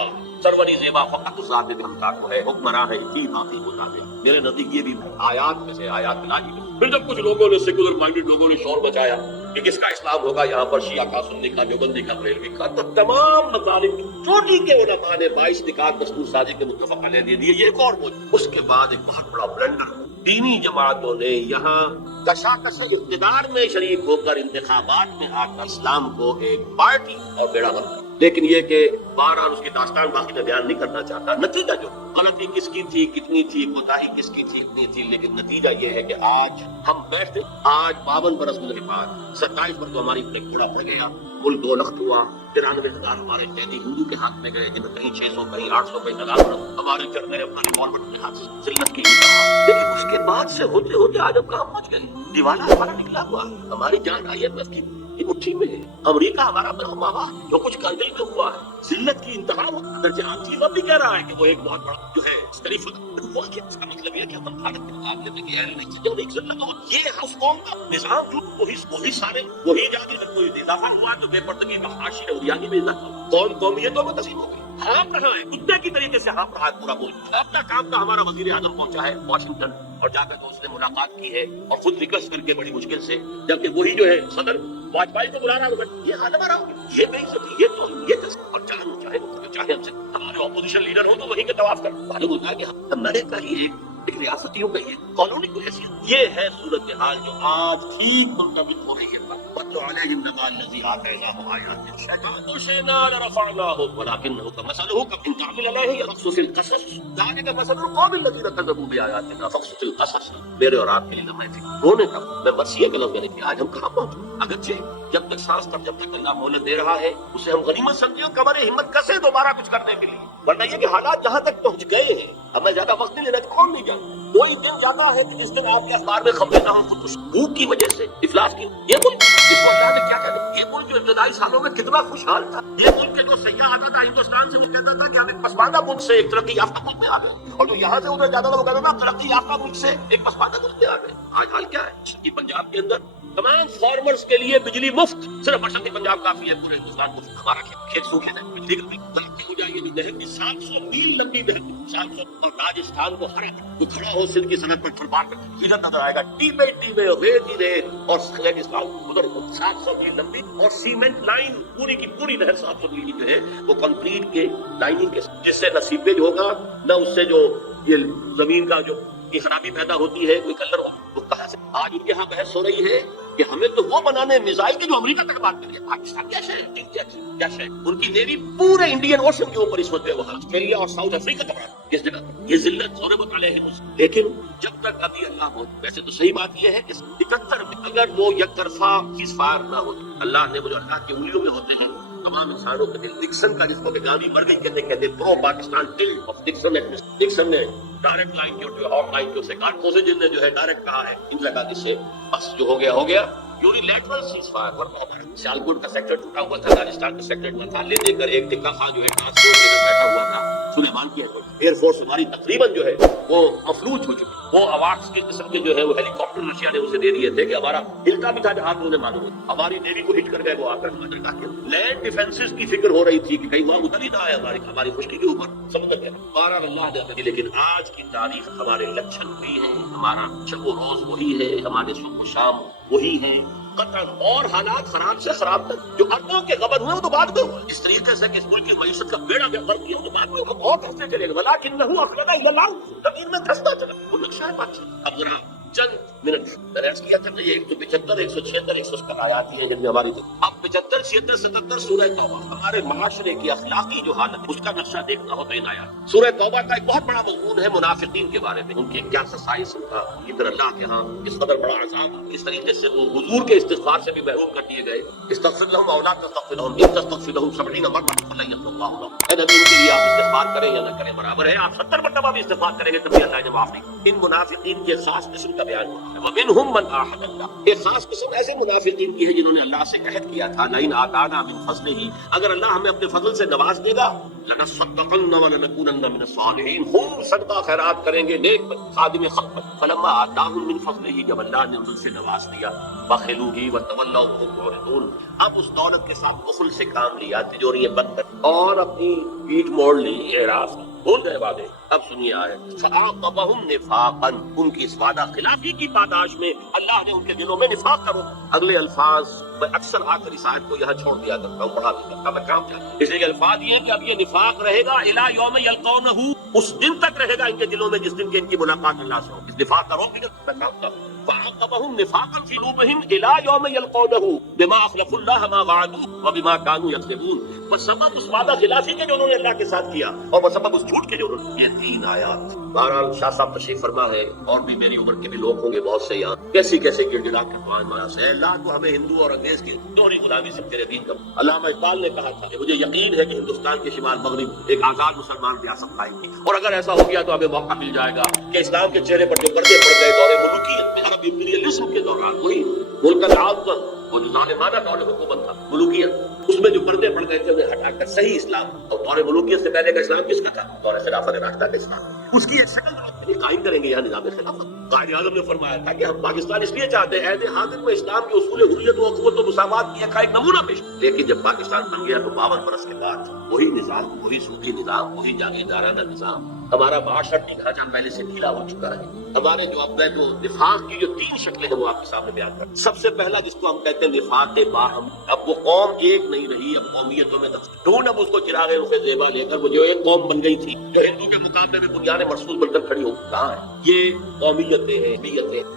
Sarwari Zeba फ़कत ज़ात हमकार को है, हुक्मरां है की माफी मुताबिक। मेरे नजदीक ये भी आयात में से आयात इलाही में। फिर जब कुछ लोगों ने, सेकुलर माइंडेड लोगों ने शोर मचाया कि किसका इस्लाम होगा, यहाँ पर शिया का, सुन्नी का, देवबंदी का, बरेलवी का, तो तमाम मज़ालिम चोटी के उलमा ने 22 निकात दस्तूर साजी के मुत्तफ़क़ अलैह दे दिए। ये एक और मौजूद। उसके बाद एक बहुत बड़ा ब्लंडर, दीनी जमातों ने यहाँ कशाकश इक़्तिदार में शरीक होकर इंतखाबात में आकर इस्लाम को एक पार्टी और बेड़ा बंद। लेकिन ये कि बहरहाल उसकी दास्तान बाकी मैं बयान नहीं करना चाहता। नतीजा जो गलती किसकी थी, कितनी थी, कोताही किसकी थी, इतनी थी, लेकिन नतीजा ये है कि आज हम बैठते, आज 52 बरस गुजरे बाद 27 पर तो हमारी ब्रेक थोड़ा पड़ गया, मुल्क 2 लख्त हुआ, 93,000 हमारे कैदी हिंदू के हाथ में गए, जिनमें कहीं 600, कहीं 800, कहीं 1000 हमारे चढ़ने अपना रिवॉल्वर के हाथ से जिल्लत की। लेकिन उसके बाद से होते होते आज हम कहाँ पहुंच गए, दीवाना हमारा निकला हुआ, हमारी जान IMF की मुट्ठी में है, अमेरिका हमारा बरहमावा, जो कुछ करने को हुआ है, जिल्लत की इंतहा चीज अब भी कह रहा है कि वो एक बहुत बड़ा जो है शरीफ हुआ। इसका मतलब ये कि हम भारत के मुकाबले में कि नहीं जो एक जिल्लत हो, ये उस कौम का निजाम जो वही सारे वही जाति जब कोई इजाफा हुआ तो बेपरदगी का हाशी ने उड़ियानी में कौम कौमियतों में तस्लीम हो गई। हाँ रहा है कुत्ते की तरीके से, हाँ रहा है पूरा मुल्क। अपना काम का हमारा वजीर आजम पहुंचा है वाशिंगटन और जाकर तो उसने मुलाकात की है और खुद रिक्वेस्ट करके बड़ी मुश्किल से, जबकि वही जो है सदर वाजपेयी को बुला रहा है, ये हाथ हमारा ये नहीं सकती, ये तो ये और चाहे हमसे हमारे ऑपोजिशन लीडर हो तो वही के तवाफ कर मालूम होता है कि अमेरिका ही एक रियासतियों का ये कॉलोनी को हैसियत। ये है सूरत हाल जो आज ठीक मुंतबिक हो रही है। मेरे और आपके लिए रोने का मैं बस ये गलत मैंने किया, आज हम कहाँ पहुंचे। अगरचे जब तक सांस तक जब तक अल्लाह मोहलत दे रहा है उसे हम गनीमत समझे, कमरे हिम्मत कसे दोबारा कुछ करने के लिए, वरना ये कि हालात जहाँ तक पहुंच गए हैं। अब मैं ज्यादा वक्त नहीं लेना, कौन नहीं जानता। कोई दिन जाता है कि जिस दिन आपके अखबार में खबरें ना हो खुदकुश भूख की वजह से इफलास की। ये मुल्क इसको अल्लाह ने क्या कहते, ये मुल्क जो इब्तदाई सालों में कितना खुशहाल था, ये मुल्क के जो सैयाह आता था हिंदुस्तान से वो कहता था कि हम एक पसमानदा मुल्क से एक तरक्की याफ्ता मुल्क में आ गए, और जो यहाँ से उधर जाता था वो कहता था तरक्की याफ्ता मुल्क से एक पसमानदा मुल्क में आ गए। आज हाल क्या है कि पंजाब के अंदर तमाम फार्मर्स के लिए बिजली मुफ्त, सिर्फ बरसाती पंजाब काफी है, पूरे हिंदुस्तान मुफ्त। हमारा खेत सूखे हैं, बिजली का तरक्की हो जाएगी। नहर की 700 मील लंबी नहर, 700, और राजस्थान को हरा जो खड़ा हो सिल्क की सड़क पर ठलबार कर इधर नजर आएगा, टीबे टीबे रेत ही रेत, और रेगिस्तान उधर 700 मील लंबी, और सीमेंट लाइन पूरी की पूरी नहर 700 मील की जो है वो कंक्रीट के लाइनिंग के, जिससे न सीपेज होगा, न उससे जो ये जमीन का जो की खराबी पैदा होती है, कोई कलर हो। तो कहां से आज उनके यहाँ बहस हो रही है कि हमें तो वो बनाने मिसाइल की जो अमेरिका तक बात कर रही है। पाकिस्तान क्या शय, क्या शय, उनकी नेवी पूरे इंडियन ओशन के ऊपर इस वक्त है, वहां ऑस्ट्रेलिया और साउथ अफ्रीका तक किस जगह ये जिल्लत होने वाले हैं। लेकिन जब तक अभी अल्लाह हो, वैसे तो सही बात यह है कि 71 में अगर वो एक तरफा सीज़फायर ना हो, अल्लाह ने वो जो अल्लाह की उंगलियों में होते हैं तमाम इंसानों के दिल, निक्सन का जिसको गांधी मर गई कहते pro Pakistan till of Nixon ने डायरेक्ट लाइन के हॉट लाइन के उसे कोसेजिन ने जो है डायरेक्ट कहा है इन लगा से बस जो हो गया यूनिलैटरल सीज़फायर। वरना सियालकोट का सेक्टर टूटा हुआ था, राजस्थान का सेक्टर टूटा था, ले देकर एक टिक्का खां जो है ट्रांसपोर्ट लेकर बैठा हुआ था सुलेमान की एयरफोर्स हमारी तकरीबन जो है वो मफलूज हो चुकी। वो अवार्ड्स के किस्म के जो है वो हेलीकॉप्टर रशिया ने उसे दे दिए थे कि हमारा हिलता भी था जहाज उन्हें मालूम, हमारी नेवी को हिट कर गए वो आकर। लैंड डिफेंसेस की फिक्र हो रही थी कि कहीं वहां उतर ही ना आए हमारी खुशकी के ऊपर, समुद्र में बारह अल्लाह ने। लेकिन आज की तारीख हमारे लक्षण वही है, हमारा शब रोज वही है, हमारे सुबह शाम वही है कतन, और हालात खराब से खराब तक। जो अरबों के खबर हुए वो तो बाद में हुआ, इस तरीके से कि इस मुल्क की मईशत का बेड़ा गर्क किया वो तो बाद में हुआ, बहुत हफ्ते चलेगा। वलाकिन्नहु अखलदा इलल्लाह, जमीन में धंसता चला, वो नक्शा है बात। अब जरा चंद मिनट मैंने किया था, ये 175, 176, 177 आयाती है जिनमें हमारी अब 75, 76, 77 सूरह तौबा हमारे माशरे की अखलाकी जो हालत उसका नक्शा देखना हो तो इन आयात। सूरह तौबा का एक बहुत बड़ा मजमून है मुनाफिकीन के बारे में, उनके क्या ससाइस था, इधर अल्लाह के यहाँ इस कदर बड़ा अज़ाब, इस तरीके से वो हुजूर के इस्तिग़फ़ार से भी महरूम कर दिए गए। इस्तग़फ़िर लहुम औ ला तस्तग़फ़िर लहुम इन तस्तग़फ़िर लहुम 70 मरतबा फलन यग़फ़िरुल्लाहु लहुम। ऐ नबी उनके लिए आप इस्तिग़फ़ार करें या न करें बराबर है, आप 70 मरतबा भी इस्तिग़फ़ार करेंगे तब भी अल्लाह ने माफ नहीं। इन मुनाफिकीन के खास किस्म का बयान हुआ है। मिनहुम मन आहद अल्लाह, एक खास किस्म ऐसे मुनाफिकीन की है जिन्होंने अल्लाह से कहत किया था लइन आताना मिन फज़लिही, अगर अल्लाह हमें अपने फजल से नवाज देगा लनसद्दक़न्ना व लनकूनन्ना मिन अस्सालिहीन, खूब सदका खैरात करेंगे, नेक खादिम खत्म। फलम्मा आताहुम मिन फज़लिही, जब अल्लाह ने उनसे नवाज दिया, बखिलू ही व तवल्लौ व हुम मुरिदून, अब उस दौलत के साथ बुखल से काम लिया, तिजोरियां बंद कर और अपनी पीठ मोड़ ली, एराज़ भूल गए वादे। अब सुनिए आए फ़अक़बहुम निफ़ाक़न, उनकी इस वादा खिलाफी की पादाश में अल्लाह ने उनके दिलों में निफाक करो। अगले अल्फाज मैं अक्सर आकर इस आयत को यहाँ छोड़ दिया करता हूँ, पढ़ा देता मैं काम था, इसलिए अल्फाज ये कि अब ये निफाक रहेगा इला यौम यल्क़ौनहु, उस दिन तक रहेगा इनके दिलों में जिस दिन की इनकी मुलाकात अल्लाह से हो। इस निफाक का रोक मैं काम था। फ़अक़बहुम निफ़ाक़न फ़ी क़ुलूबिहिम इला यौम यल्क़ौनहु बिमा अख़लफ़ुल्लाह मा वअदू व बिमा कानू यक्ज़िबून, बसबब उस वादा खिलाफी के जो उन्होंने अल्लाह के साथ किया और बसबब उस झूठ के जो उन्होंने। ये 3 आयत। बहरहाल शाह साहब तशरीफ फरमा है और भी मेरी उम्र के भी लोग होंगे बहुत से यहाँ, कैसी कैसे गिड़गिड़ा के दुआएं माया से अल्लाह को हमें हिंदू और अंग्रेज की दोहरी गुलामी से तेरे दीन का। अल्लामा इकबाल ने कहा था कि मुझे यकीन है कि हिंदुस्तान के शिमाल मगरिब एक आजाद मुसलमान रियासत पाएंगे, और अगर ऐसा हो गया तो हमें मौका मिल जाएगा कि इस्लाम के चेहरे पर जो पर्दे पड़ गए दौरे मुल्कियत में, अरब इंपीरियलिज्म के दौरान, वही मुल्क आज़म वो जो जालिमाना दौरे हुकूमत था मुल्कियत, उसमें जो पर्दे पड़ गए थे उन्हें हटाकर सही इस्लाम, और दौरे मुल्कियत से पहले का इस्लाम किसका था? दौरे खिलाफत राशिदा का इस्लाम, उसकी एक शक्ल कायम करेंगे यहाँ निज़ाम खिलाफत। कायद आज़म ने फरमाया था कि हम पाकिस्तान इसलिए चाहते हैं ऐसे हाजिर में इस्लाम के उसूल हुर्रियत व अख़वत व मुसावात की एक नमूना पेश, लेकिन जब पाकिस्तान बन गया तो 52 बरस के बाद वही निज़ाम, वही सूफी निज़ाम, वही जागीरदाराना निज़ाम, हमारा माशरती ढांचा पहले से ढीला हो चुका है। हमारे जो अपने जो निफाक की जो 3 शक्लें हैं वो आपके सामने बयान कर। सबसे पहला जिसको हम कहते हैं निफाक बाहम, अब वो कौम एक नहीं रही, अब कौमियतों में ढूंढ, अब उसको चिरागे रुखे ज़ेबा लेकर वो जो एक कौम बन गई थी जो हिंदू के मुकाबले में बुनियाद मरसूल बनकर खड़ी हो, कहाँ है? ये कौमियतें हैं,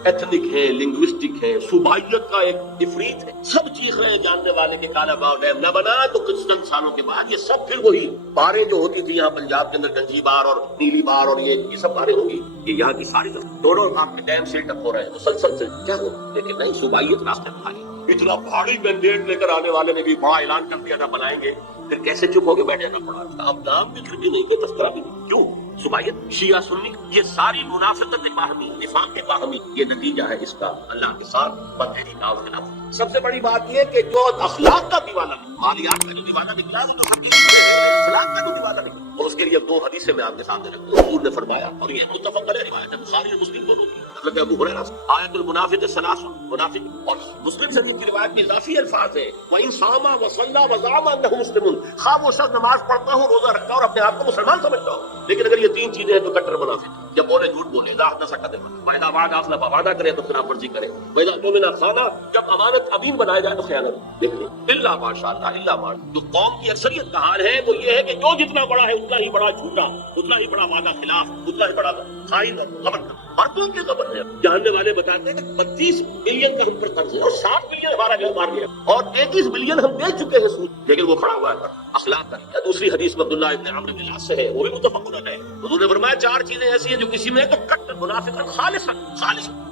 एथनिक है, लिंग्विस्टिक है, सूबाइयत का एक इफरीत है, सब चीख रहे हैं जानने वाले के काला बाव डैम न बना तो कुछ चंद सालों के बाद ये सब फिर वही बारें जो होती थी यहाँ पंजाब के अंदर, गंजी बार और नीली बार और ये सब बारें होंगी, ये यहाँ की सारी दोनों आपके डैम से टप हो रहे हैं मुसलसल से, क्या हो, लेकिन नहीं, सूबाइयत रास्ते में खाली। इतना भारी मैंडेट लेकर आने वाले ने भी बड़ा ऐलान कर दिया था बनाएंगे, फिर कैसे चुप होके बैठ जाना पड़ा। अब नाम भी फिर भी नहीं, तस्करा भी नहीं। کیوں؟ صبائیت، شیعہ سنی، یہ ساری منافقت باہمی، نفاق کے باہمی، یہ نتیجہ ہے اس کا اللہ کے ساتھ بندگی کا اور خلاف۔ سب سے بڑی بات یہ کہ جو اخلاق کا دیوانہ، مالیات کا جو دیوانہ نکلا ہے، اخلاق کا جو دیوانہ نکلا، اور اس کے لیے دو حدیثیں میں آپ کے سامنے رکھوں۔ حضور نے فرمایا، اور یہ متفق علیہ روایت ہے، بخاری اور مسلم دونوں کی، حضرت ابو ہریرہ سے، آیت المنافق ثلاث، منافق، اور مسلم شریف کی روایت میں اضافی الفاظ ہیں، وَإِن صَامَ وَصَلَّى وَزَعَمَ أَنَّهُ مُسْلِمٌ، خواہ وہ شخص نماز پڑھتا ہو، روزہ رکھتا ہو اور اپنے آپ کو مسلمان سمجھتا ہو، لیکن اگر یہ تین چیزیں ہیں تو کٹر منافق۔ جب بولے جھوٹ بولے، اذا حدث کذب، وَإِذَا وعد أخلف، وعدہ کرے تو خلاف ورزی کرے، وَإِذا اؤْتُمِنَ خَانَ، جب امانت امین بنایا جائے تو خیانت۔ دیکھ لیں، الا ماشاء اللہ، الا ماشاء اللہ، جو قوم کی اکثریت کا حال ہے وہ یہ ہے کہ جو جتنا بڑا ہے اتنا ہی بڑا جھوٹا، اتنا ہی بڑا وعدہ خلاف، اتنا ہی بڑا خائن، خبر مردوں کی خبر ہے۔ جاننے والے بتاتے ہیں کہ 25 ملین کا ہم پر قرض ہے اور 60 ملین ہمارا گھر مار گیا اور 33 ملین ہم دے چکے ہیں سود، لیکن وہ کھڑا ہوا ہے اخلاق کا۔ دوسری حدیث میں عبداللہ ابن عمرو بن العاص سے ہے، وہ بھی متفق علیہ ہے۔ حضور نے فرمایا چار چیزیں ایسی ہیں جو کسی میں ہے تو کٹ منافق خالص،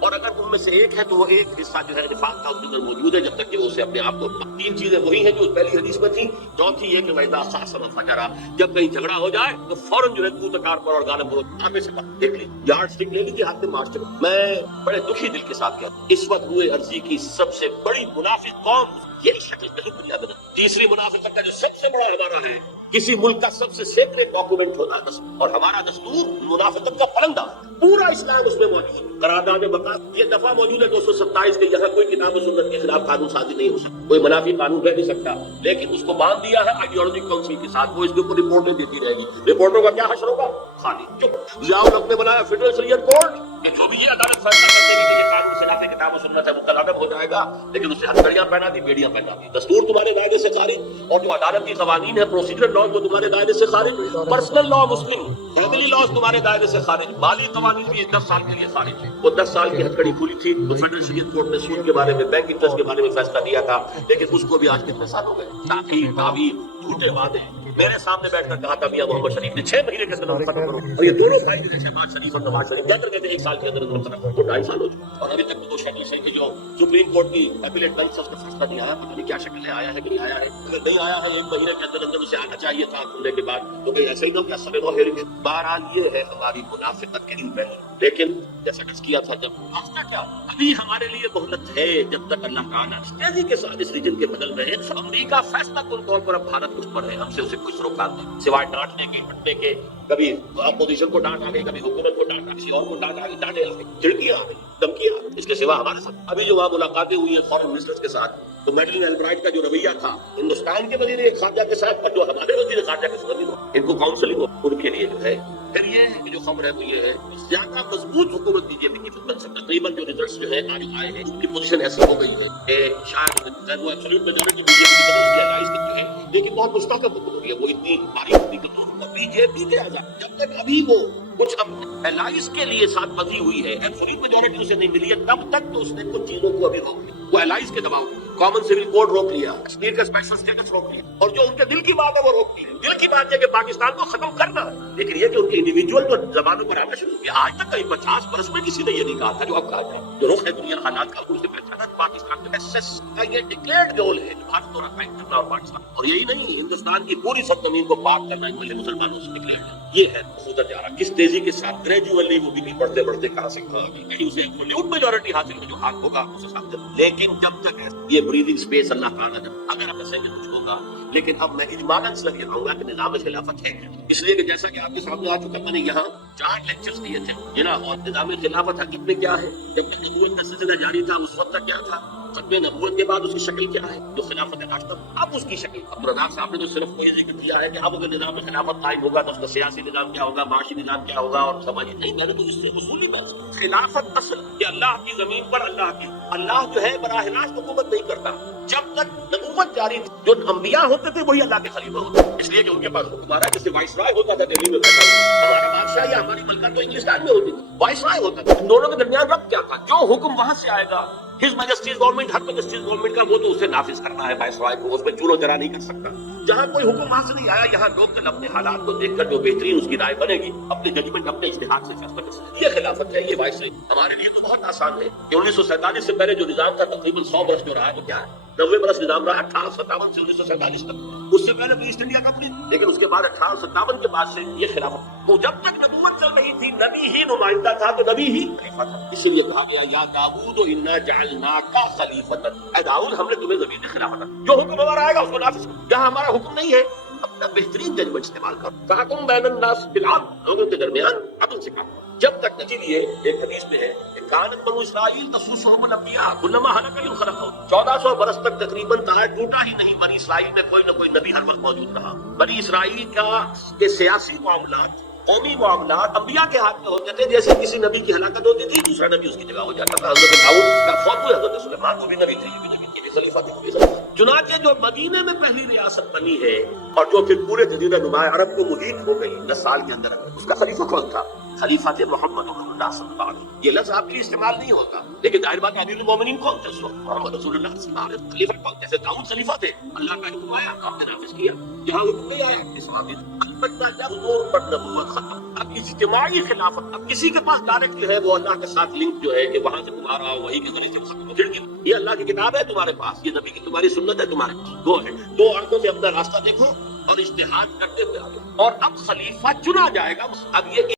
اور اگر ان میں سے ایک ہے تو وہ ایک حصہ جو ہے نفاق کا اس کے اندر موجود ہے، جب تک کہ وہ اسے اپنے آپ کو، تین چیزیں وہی ہیں جو پہلی حدیث میں تھی۔ چوتھی یہ کہ وَإِذَا خَاصَمَ فَجَرَ، جب کہیں جھگڑا ہو جائے تو فوراً جو ہے کوتکار پر اور گانے پر آگے سے دیکھ لی، یارڈ اسٹک لے لیجیے ہاتھ میں مارچ۔ میں بڑے دکھی دل کے ساتھ کیا اس وقت ہوئے عرضی کی سب سے بڑی منافق قوم یہی شکل نہیں دنیا میں۔ تیسری منافقت کا جو سب سے بڑا ادارہ ہے، کسی ملک کا سب سے سیکرٹ ڈاکومنٹ ہوتا ہے اور ہمارا دستور منافقت کا پرندہ، پورا اسلام اس میں موجود ہے۔ قرارداد بقا یہ دفعہ موجود ہے 227 کے، یہاں کوئی کتاب و سنت کے خلاف قانون سازی نہیں ہو سکتا، کوئی منافی قانون کہہ نہیں سکتا، لیکن اس کو باندھ دیا ہے آئیڈیالوجی کونسل کے ساتھ، وہ اس کے اوپر رپورٹیں دیتی رہے گی۔ رپورٹوں کا کیا حشر ہوگا؟ خالی چپ۔ ضیاء الحق نے بنایا فیڈرل شریعت کورٹ کہ جو بھی یہ عدالت فیصلہ کر دے گی کہ یہ قانون خلاف کتاب و سنت ہے وہ کلعدم ہو جائے گا، لیکن اسے ہتھکڑیاں پہنا دی، بیڑیاں پہنا دی، دستور تمہارے دائرے سے خارج، اور جو عدالت کی قوانین ہے، پروسیجرل لاء وہ تمہارے دائرے سے خارج، پرسنل لاء مسلم، فیملی لاء تمہارے دائرے سے خارج، مالی قوانین بھی 10 سال کے لیے خارج ہے۔ وہ 10 سال کی ہتھکڑی کھلی تھی تو فیڈرل شریعت کورٹ نے سود کے بارے میں، بینک انٹرسٹ کے بارے میں فیصلہ دیا تھا، لیکن اس کو بھی آج کتنے سال ہو گئے، تاخیر، تعویل، جھوٹے وعدے۔ میرے سامنے بیٹھ کر کہا تھا میاں محمد شریف نے 6 مہینے کے اندر ختم کرو، اور یہ دونوں بھائی جو شہباز شریف اور نواز شریف کیا کر کہتے ہیں 1 سال کے اندر ختم کرو، 2.5 سال ہو چکے، اور ابھی تک تو شکل سے کہ جو سپریم کورٹ کی اپیلیٹ بینچ اس کا فیصلہ نہیں آیا، پتہ نہیں کیا شکل ہے، آیا ہے کہ نہیں آیا ہے، اگر نہیں آیا ہے 1 مہینے کے اندر اسے آنا چاہیے تھا کھلنے کے بعد، تو کہ ایسے ہی نہ کیا سب ہیئرنگ۔ بہرحال یہ ہے ہماری منافقت کے دن پہلے، لیکن جیسا ڈس کیا تھا جب راستہ کیا ابھی ہمارے لیے مہلت ہے، جب تک اللہ تعالیٰ تیزی کے ساتھ اس ریجن کے بدل رہے ہیں۔ امریکہ فیصلہ کن طور پر اب بھارت کچھ پڑھ رہے ہیں، ہم سے اسے کچھ روکا نہیں سوائے ڈانٹنے کے، پٹنے کے، کبھی اپوزیشن کو ڈانٹ آ گئی، کبھی حکومت کو ڈانٹ، کسی اور کو ڈانٹ آ گئی، ڈانٹے آ گئی، چڑکیاں آ گئی، دھمکیاں آ گئی، اس کے سوا ہمارے ساتھ ابھی جو وہاں ملاقاتیں ہوئی ہیں فارن منسٹرز کے ساتھ، تو میڈلن البرائٹ کا جو رویہ تھا ہندوستان کے وزیر خارجہ کے ساتھ اور جو ہمارے وزیر خارجہ کے ساتھ، ان کو کاؤنسلنگ ان کے لیے جو ہے، پھر یہ ہے کہ جو خبر ہے وہ یہ ہے زیادہ مضبوط حکومت بی جے پی کی بن سکتا، تقریباً جو ریزلٹس جو ہے آج آئے ہیں ان کی پوزیشن ایسی ہو گئی ہے کہ شاید وہ ایبسولوٹ میجورٹی بی جے پی کی طرف سے ریلائز کرتی ہے، لیکن بہت مستحکم حکومت ہے، وہ اتنی باریک ہوتی کہ بی جے پی کے آزاد جب تک ابھی وہ کچھ الائز کے لیے ساتھ بندھی ہوئی ہے، ایبسولوٹ میجورٹی اسے نہیں ملی ہے، تب تک تو اس نے کچھ چیزوں کو ابھی روک لیا، وہ الائز کے دباؤ، کامن سول کوڈ روک لیا، کشمیر کا اسپیشل اسٹیٹس روک لیا، اور جو ان کے دل کی بات ہے وہ روک لی۔ دل کی بات ہے کہ پاکستان کو ختم کرنا، لیکن یہ کہ ان کے انڈیویجول جو زبانوں پر آنا شروع کیا، آج تک کہیں 50 برس میں کسی نے یہ نہیں کہا تھا جو اب کہا جائے، جو رخ ہے دنیا حالات کا اسے پہچانا۔ پاکستان کے ایس کا یہ ڈکلیئرڈ گول ہے جو بھارت کو قائم کرنا اور پاکستان، اور یہی نہیں ہندوستان کی پوری سرزمین کو پاک کرنا ایک ملے مسلمانوں سے ڈکلیئرڈ ہے۔ یہ ہے صورت جا رہا کس تیزی کے ساتھ گریجولی وہ بھی بڑھتے بڑھتے کہاں سے کہاں گئی، کہیں اسے ایبسولوٹ میجورٹی حاصل میں جو حق ہوگا اسے سامنے، لیکن جب تک یہ بریدنگ اسپیس اللہ تعالیٰ جب اگر آپ ایسے کچھ ہوگا، لیکن اب میں اجمالاً صرف یہ کہوں گا کہ نظام خلافت ہے، اس لیے کہ جیسا کہ آپ کے سامنے آ چکا، میں نے یہاں 4 لیکچرز دیے تھے جناب، اور نظام خلافت حقیقت میں کیا ہے، جب تک نبوت کا سلسلہ جاری تھا اس وقت تک کیا تھا، ختم نبوت کے بعد اس کی شکل کیا ہے جو خلافت راشدہ، اب اس کی شکل عبدالرزاق صاحب نے تو صرف کوئی ذکر کیا ہے کہ اب اگر نظام خلافت قائم ہوگا تو اس کا سیاسی نظام کیا ہوگا، معاشی نظام کیا ہوگا، اور سماجی نہیں، میں نے تو اس سے اصولی بات خلافت اصل کہ اللہ کی زمین پر اللہ جو ہے براہ راست حکومت نہیں کرتا، جب تک نبوت جاری تھی جو انبیاء ہوتے تھے وہی اللہ کے خلیفہ ہوتے، اس لیے کہ ان کے پاس حکمران جیسے وائس رائے ہوتا تھا دہلی میں بیٹھا، ہمارا بادشاہ یا ہماری ملکہ تو انگلش میں ہوتی تھی، وائس رائے ہوتا تھا، ان دونوں کے درمیان ربط کیا تھا، جو حکم وہاں سے آئے گا ہز میجسٹیز گورنمنٹ، ہر میجسٹیز گورنمنٹ کا وہ تو اسے نافذ کرنا ہے، وائس رائے کو اس میں چور و چرا نہیں کر سکتا۔ جہاں کوئی حکم وہاں سے نہیں آیا، یہاں لوگ کل اپنے حالات کو دیکھ کر جو بہترین اس کی رائے بنے گی، اپنے ججمنٹ اپنے اجتہاد سے فیصلہ کر سکتے، یہ خلافت ہے، یہ وائس رائے ہمارے لیے تو بہت آسان ہے کہ 1947 سے پہلے جو نظام تھا تقریباً 100 برس جو رہا ہے وہ کیا ہے، 90 برس نظام رہا 1857 سے 1947 تک، اس سے پہلے تو ایسٹ انڈیا کمپنی، لیکن اس کے بعد 1857 کے بعد سے یہ خلافت۔ تو جب تک نبوت چل رہی تھی نبی ہی نمائندہ تھا تو نبی ہی خلیفہ تھا، اس لیے کہا گیا یا داؤد انا جعلناک خلیفۃ، اے داؤد ہم نے تمہیں زمین خلافت، جو حکم ہمارا آئے گا اس کو نافذ کرو، جہاں ہمارا حکم نہیں ہے اپنا بہترین ججمنٹ استعمال کرو، فاحکم بین الناس بالعدل، لوگوں کے درمیان عدل سے کام، جب تک نہ لیے ایک حدیث میں ہے کہ کانت بنو اسرائیل تسوسهم الانبیاء کلما ہلک خلقہ، 1400 برس تک تقریباً تاج ٹوٹا ہی نہیں، بنی اسرائیل میں کوئی نہ کوئی نبی ہر وقت موجود رہا۔ بنی اسرائیل کے سیاسی معاملات، قومی معاملات انبیاء کے ہاتھ میں ہوتے تھے، جیسے کسی نبی کی ہلاکت ہوتی تھی دوسرا نبی اس کی جگہ ہو جاتا تھا۔ حضرت داؤد کا فوت ہوئے، حضرت سلیمان کو بھی نبی تھے، یہ بھی نبی تھے، خلیفہ بھی ہوئے۔ چنانچہ جو مدینے میں پہلی ریاست بنی ہے اور جو پھر پورے جزیرہ نما عرب کو محیط ہو گئی 10 سال کے اندر، اس کا خلیفہ کون تھا؟ خلیفہ تھے محمد رسول اللہ صلی اللہ علیہ وسلم۔ یہ لفظ آپ کے استعمال نہیں ہوتا، لیکن ظاہر بات امیر المومنین کون تھے اس وقت؟ محمد رسول اللہ صلی اللہ علیہ وسلم۔ خلیفہ کون؟ جیسے داؤد خلیفہ تھے، اللہ کا حکم آیا آپ نے نافذ کیا، جہاں حکم نہیں آیا اس معاملے میں البتہ جب نور پر نبوت ختم، اب اجتماعی خلافت، اب کسی کے پاس ڈائریکٹ جو ہے وہ اللہ کے ساتھ لنک جو ہے کہ وہاں سے تمہارا وہی کے ذریعے سے ختم پھر گیا، یہ اللہ کی کتاب ہے تمہارے پاس، یہ نبی کی تمہاری سنت ہے تمہارے پاس، وہ ہے دو آنکھوں سے اپنا راستہ دیکھو اور اجتہاد کرتے ہوئے آگے، اور اب خلیفہ چنا جائے گا۔ اب یہ